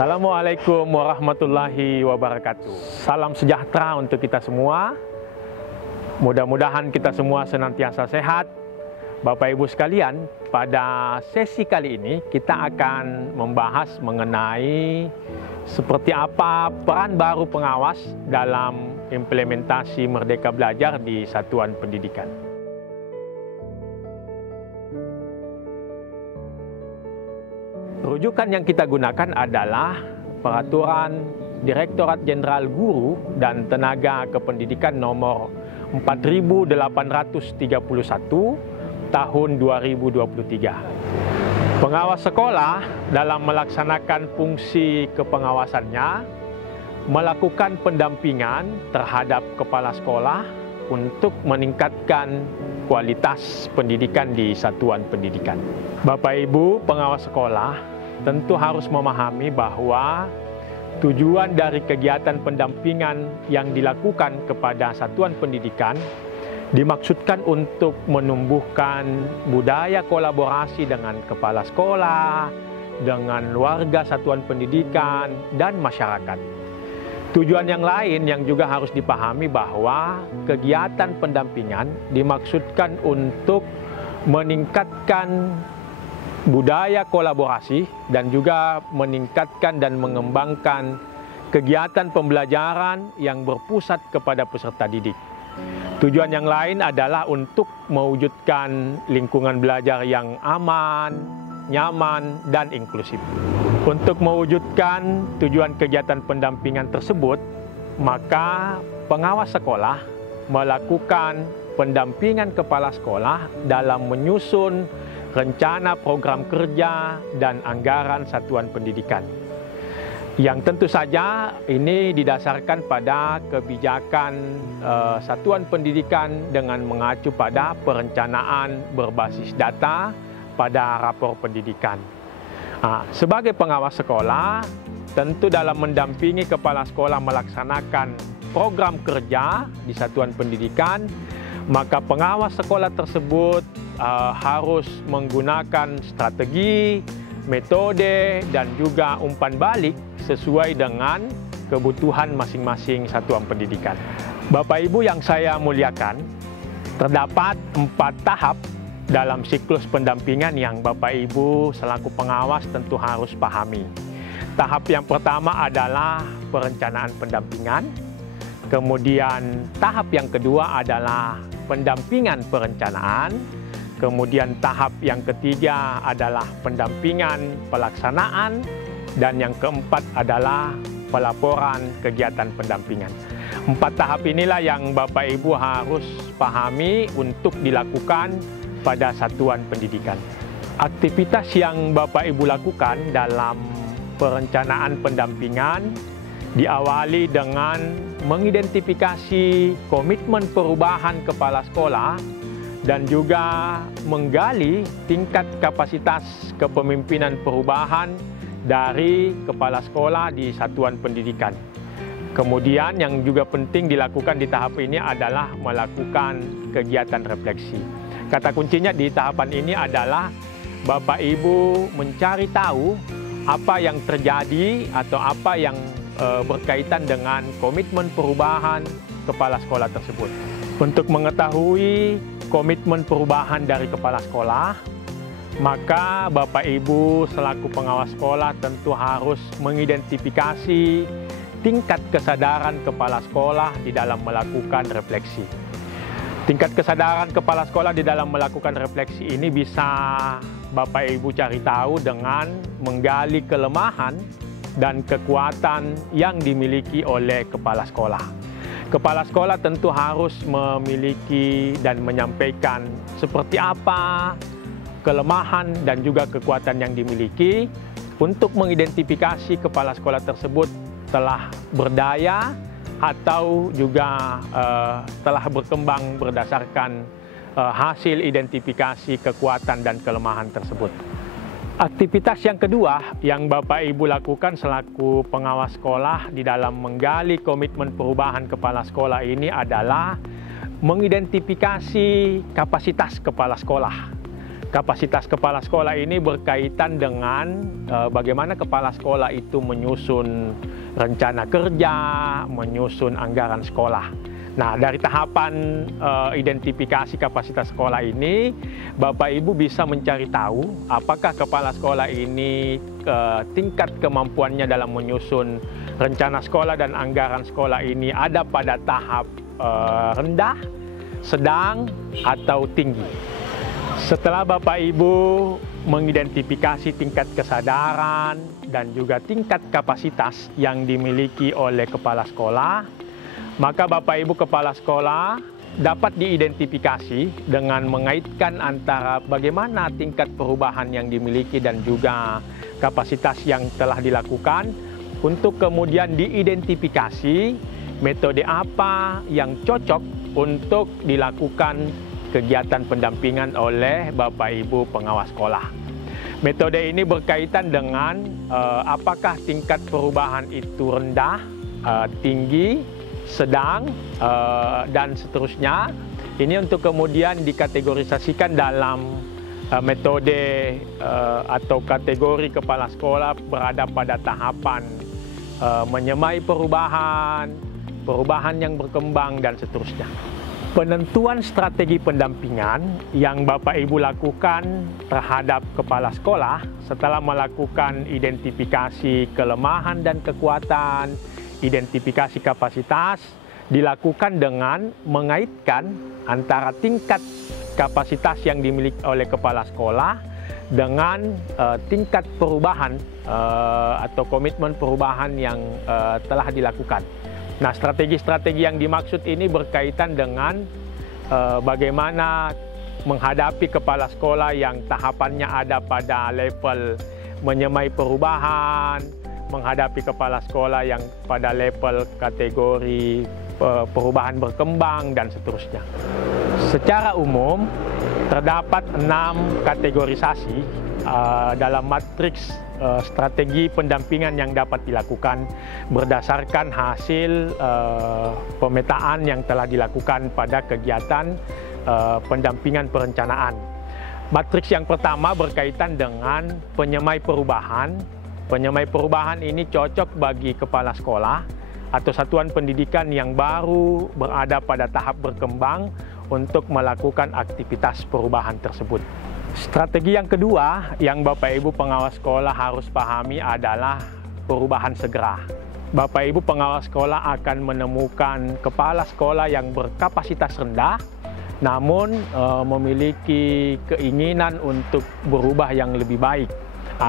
Assalamualaikum warahmatullahi wabarakatuh. Salam sejahtera untuk kita semua. Mudah-mudahan kita semua senantiasa sehat. Bapak Ibu sekalian, pada sesi kali ini kita akan membahas mengenai seperti apa peran baru pengawas dalam implementasi Merdeka Belajar di satuan pendidikan. Rujukan yang kita gunakan adalah Peraturan Direktorat Jenderal Guru dan Tenaga Kependidikan nomor 4831 tahun 2023. Pengawas sekolah dalam melaksanakan fungsi kepengawasannya melakukan pendampingan terhadap kepala sekolah untuk meningkatkan kualitas pendidikan di satuan pendidikan. Bapak Ibu pengawas sekolah tentu harus memahami bahwa tujuan dari kegiatan pendampingan yang dilakukan kepada satuan pendidikan dimaksudkan untuk menumbuhkan budaya kolaborasi dengan kepala sekolah, dengan warga satuan pendidikan, dan masyarakat. Tujuan yang lain yang juga harus dipahami bahwa kegiatan pendampingan dimaksudkan untuk meningkatkan budaya kolaborasi dan juga meningkatkan dan mengembangkan kegiatan pembelajaran yang berpusat kepada peserta didik. Tujuan yang lain adalah untuk mewujudkan lingkungan belajar yang aman, nyaman, dan inklusif. Untuk mewujudkan tujuan kegiatan pendampingan tersebut, maka pengawas sekolah melakukan pendampingan kepala sekolah dalam menyusun rencana program kerja dan anggaran satuan pendidikan. Yang tentu saja ini didasarkan pada kebijakan satuan pendidikan dengan mengacu pada perencanaan berbasis data pada rapor pendidikan. Sebagai pengawas sekolah, tentu dalam mendampingi kepala sekolah melaksanakan program kerja di satuan pendidikan, maka pengawas sekolah tersebut harus menggunakan strategi, metode, dan juga umpan balik sesuai dengan kebutuhan masing-masing satuan pendidikan. Bapak Ibu yang saya muliakan, terdapat 4 tahap dalam siklus pendampingan yang Bapak Ibu selaku pengawas tentu harus pahami. Tahap yang pertama adalah perencanaan pendampingan. Kemudian tahap yang kedua adalah pendampingan perencanaan. Kemudian tahap yang ketiga adalah pendampingan pelaksanaan. Dan yang keempat adalah pelaporan kegiatan pendampingan. 4 tahap inilah yang Bapak Ibu harus pahami untuk dilakukan pada satuan pendidikan. Aktivitas yang Bapak Ibu lakukan dalam perencanaan pendampingan diawali dengan mengidentifikasi komitmen perubahan kepala sekolah dan juga menggali tingkat kapasitas kepemimpinan perubahan dari kepala sekolah di satuan pendidikan. Kemudian yang juga penting dilakukan di tahap ini adalah melakukan kegiatan refleksi. Kata kuncinya di tahapan ini adalah Bapak Ibu mencari tahu apa yang terjadi atau apa yang berkaitan dengan komitmen perubahan kepala sekolah tersebut. Untuk mengetahui komitmen perubahan dari kepala sekolah, maka Bapak Ibu selaku pengawas sekolah tentu harus mengidentifikasi tingkat kesadaran kepala sekolah di dalam melakukan refleksi. Tingkat kesadaran kepala sekolah di dalam melakukan refleksi ini bisa Bapak Ibu cari tahu dengan menggali kelemahan dan kekuatan yang dimiliki oleh kepala sekolah. Kepala sekolah tentu harus memiliki dan menyampaikan seperti apa kelemahan dan juga kekuatan yang dimiliki untuk mengidentifikasi kepala sekolah tersebut telah berdaya atau juga telah berkembang berdasarkan hasil identifikasi kekuatan dan kelemahan tersebut. Aktivitas yang kedua yang Bapak Ibu lakukan selaku pengawas sekolah di dalam menggali komitmen perubahan kepala sekolah ini adalah mengidentifikasi kapasitas kepala sekolah. Kapasitas kepala sekolah ini berkaitan dengan bagaimana kepala sekolah itu menyusun rencana kerja, menyusun anggaran sekolah. Nah, dari tahapan identifikasi kapasitas sekolah ini, Bapak Ibu bisa mencari tahu apakah kepala sekolah ini tingkat kemampuannya dalam menyusun rencana sekolah dan anggaran sekolah ini ada pada tahap rendah, sedang, atau tinggi. Setelah Bapak Ibu mengidentifikasi tingkat kesadaran dan juga tingkat kapasitas yang dimiliki oleh kepala sekolah, maka Bapak Ibu kepala sekolah dapat diidentifikasi dengan mengaitkan antara bagaimana tingkat perubahan yang dimiliki dan juga kapasitas yang telah dilakukan untuk kemudian diidentifikasi metode apa yang cocok untuk dilakukan kegiatan pendampingan oleh Bapak Ibu pengawas sekolah. Metode ini berkaitan dengan apakah tingkat perubahan itu rendah, tinggi, sedang, dan seterusnya. Ini untuk kemudian dikategorisasikan dalam metode atau kategori kepala sekolah berada pada tahapan menyemai perubahan, perubahan yang berkembang, dan seterusnya. Penentuan strategi pendampingan yang Bapak Ibu lakukan terhadap kepala sekolah setelah melakukan identifikasi kelemahan dan kekuatan, identifikasi kapasitas, dilakukan dengan mengaitkan antara tingkat kapasitas yang dimiliki oleh kepala sekolah dengan tingkat perubahan atau komitmen perubahan yang telah dilakukan. Nah, strategi-strategi yang dimaksud ini berkaitan dengan bagaimana menghadapi kepala sekolah yang tahapannya ada pada level menyemai perubahan, menghadapi kepala sekolah yang pada level kategori perubahan berkembang, dan seterusnya. Secara umum, terdapat 6 kategorisasi dalam matriks strategi pendampingan yang dapat dilakukan berdasarkan hasil pemetaan yang telah dilakukan pada kegiatan pendampingan perencanaan. Matriks yang pertama berkaitan dengan penyemai perubahan. Penyemai perubahan ini cocok bagi kepala sekolah atau satuan pendidikan yang baru berada pada tahap berkembang untuk melakukan aktivitas perubahan tersebut. Strategi yang kedua yang Bapak Ibu pengawas sekolah harus pahami adalah perubahan segera. Bapak Ibu pengawas sekolah akan menemukan kepala sekolah yang berkapasitas rendah, namun memiliki keinginan untuk berubah yang lebih baik.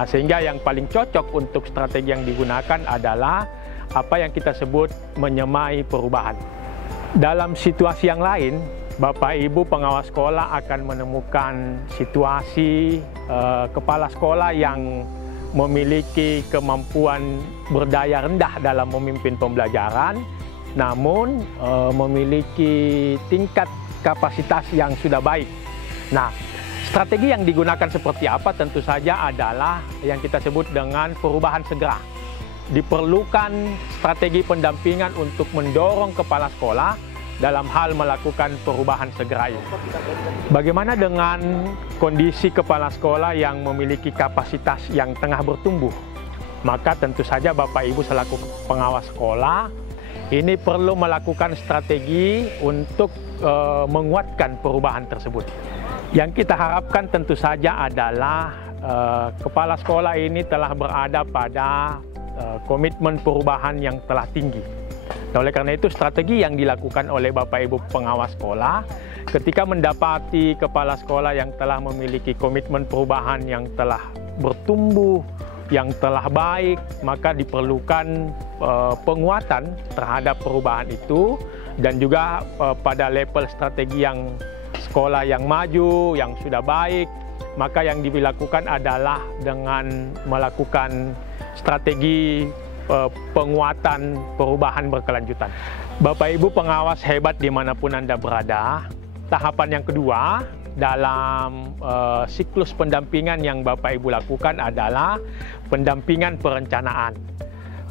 Sehingga yang paling cocok untuk strategi yang digunakan adalah apa yang kita sebut menyemai perubahan. Dalam situasi yang lain, Bapak Ibu pengawas sekolah akan menemukan situasi kepala sekolah yang memiliki kemampuan berdaya rendah dalam memimpin pembelajaran, namun memiliki tingkat kapasitas yang sudah baik. Nah, strategi yang digunakan seperti apa? Tentu saja adalah yang kita sebut dengan perubahan segera. Diperlukan strategi pendampingan untuk mendorong kepala sekolah dalam hal melakukan perubahan segera ini. Bagaimana dengan kondisi kepala sekolah yang memiliki kapasitas yang tengah bertumbuh? Maka tentu saja Bapak Ibu selaku pengawas sekolah ini perlu melakukan strategi untuk menguatkan perubahan tersebut. Yang kita harapkan tentu saja adalah kepala sekolah ini telah berada pada komitmen perubahan yang telah tinggi. Nah, oleh karena itu strategi yang dilakukan oleh Bapak Ibu pengawas sekolah ketika mendapati kepala sekolah yang telah memiliki komitmen perubahan yang telah bertumbuh, yang telah baik, maka diperlukan penguatan terhadap perubahan itu, dan juga pada level strategi yang sekolah yang maju, yang sudah baik, maka yang dilakukan adalah dengan melakukan strategi penguatan perubahan berkelanjutan. Bapak Ibu pengawas hebat dimanapun Anda berada, tahapan yang kedua dalam siklus pendampingan yang Bapak Ibu lakukan adalah pendampingan perencanaan.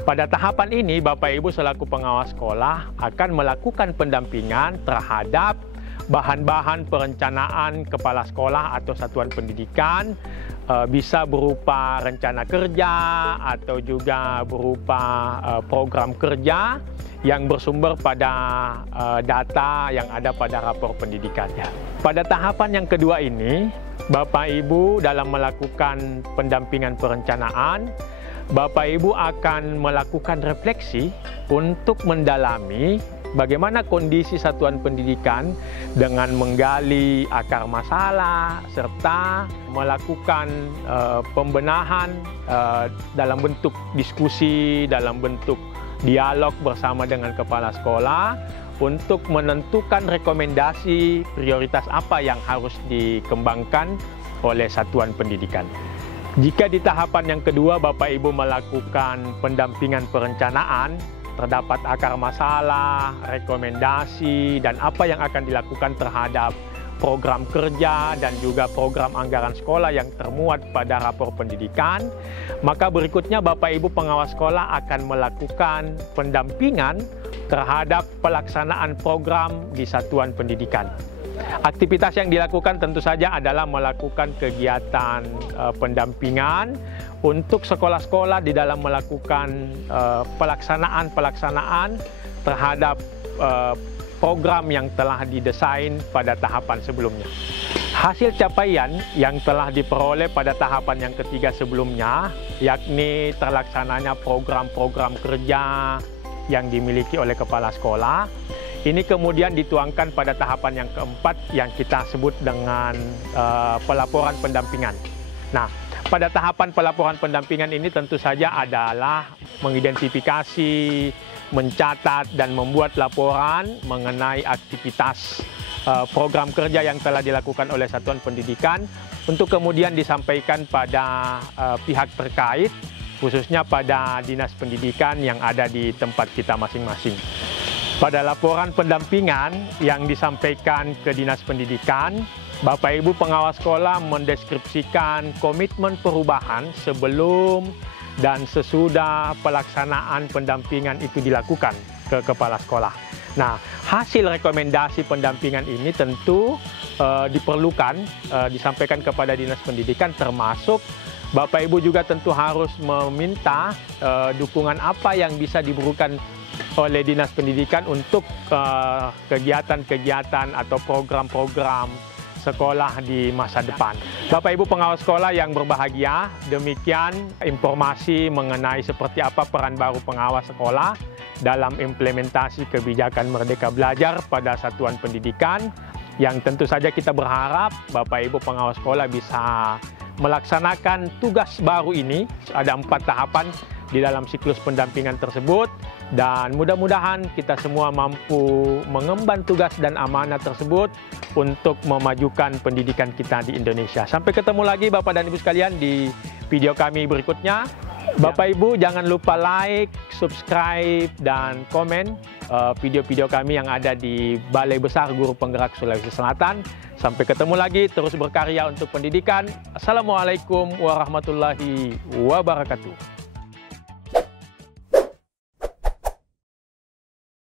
Pada tahapan ini, Bapak Ibu selaku pengawas sekolah akan melakukan pendampingan terhadap bahan-bahan perencanaan kepala sekolah atau satuan pendidikan, bisa berupa rencana kerja atau juga berupa program kerja yang bersumber pada data yang ada pada rapor pendidikannya. Pada tahapan yang kedua ini, Bapak Ibu dalam melakukan pendampingan perencanaan, Bapak Ibu akan melakukan refleksi untuk mendalami bagaimana kondisi satuan pendidikan dengan menggali akar masalah serta melakukan pembenahan dalam bentuk diskusi, dalam bentuk dialog bersama dengan kepala sekolah untuk menentukan rekomendasi prioritas apa yang harus dikembangkan oleh satuan pendidikan. Jika di tahapan yang kedua Bapak Ibu melakukan pendampingan perencanaan, terdapat akar masalah, rekomendasi, dan apa yang akan dilakukan terhadap program kerja dan juga program anggaran sekolah yang termuat pada rapor pendidikan, maka berikutnya Bapak Ibu pengawas sekolah akan melakukan pendampingan terhadap pelaksanaan program di satuan pendidikan. Aktivitas yang dilakukan tentu saja adalah melakukan kegiatan pendampingan untuk sekolah-sekolah di dalam melakukan pelaksanaan terhadap program yang telah didesain pada tahapan sebelumnya. Hasil capaian yang telah diperoleh pada tahapan yang ketiga sebelumnya, yakni terlaksananya program-program kerja yang dimiliki oleh kepala sekolah, ini kemudian dituangkan pada tahapan yang keempat yang kita sebut dengan pelaporan pendampingan. Nah, pada tahapan pelaporan pendampingan ini tentu saja adalah mengidentifikasi, mencatat, dan membuat laporan mengenai aktivitas program kerja yang telah dilakukan oleh satuan pendidikan untuk kemudian disampaikan pada pihak terkait, khususnya pada dinas pendidikan yang ada di tempat kita masing-masing. Pada laporan pendampingan yang disampaikan ke Dinas Pendidikan, Bapak Ibu pengawas sekolah mendeskripsikan komitmen perubahan sebelum dan sesudah pelaksanaan pendampingan itu dilakukan ke kepala sekolah. Nah, hasil rekomendasi pendampingan ini tentu diperlukan disampaikan kepada Dinas Pendidikan, termasuk Bapak Ibu juga tentu harus meminta dukungan apa yang bisa diberikan oleh Dinas Pendidikan untuk kegiatan-kegiatan atau program-program sekolah di masa depan. Bapak Ibu pengawas sekolah yang berbahagia, demikian informasi mengenai seperti apa peran baru pengawas sekolah dalam implementasi kebijakan Merdeka Belajar pada satuan pendidikan, yang tentu saja kita berharap Bapak Ibu pengawas sekolah bisa melaksanakan tugas baru ini. Ada 4 tahapan di dalam siklus pendampingan tersebut, dan mudah-mudahan kita semua mampu mengemban tugas dan amanah tersebut untuk memajukan pendidikan kita di Indonesia. Sampai ketemu lagi Bapak dan Ibu sekalian di video kami berikutnya. Bapak Ibu jangan lupa like, subscribe, dan komen video-video kami yang ada di Balai Besar Guru Penggerak Sulawesi Selatan. Sampai ketemu lagi, terus berkarya untuk pendidikan. Assalamualaikum warahmatullahi wabarakatuh.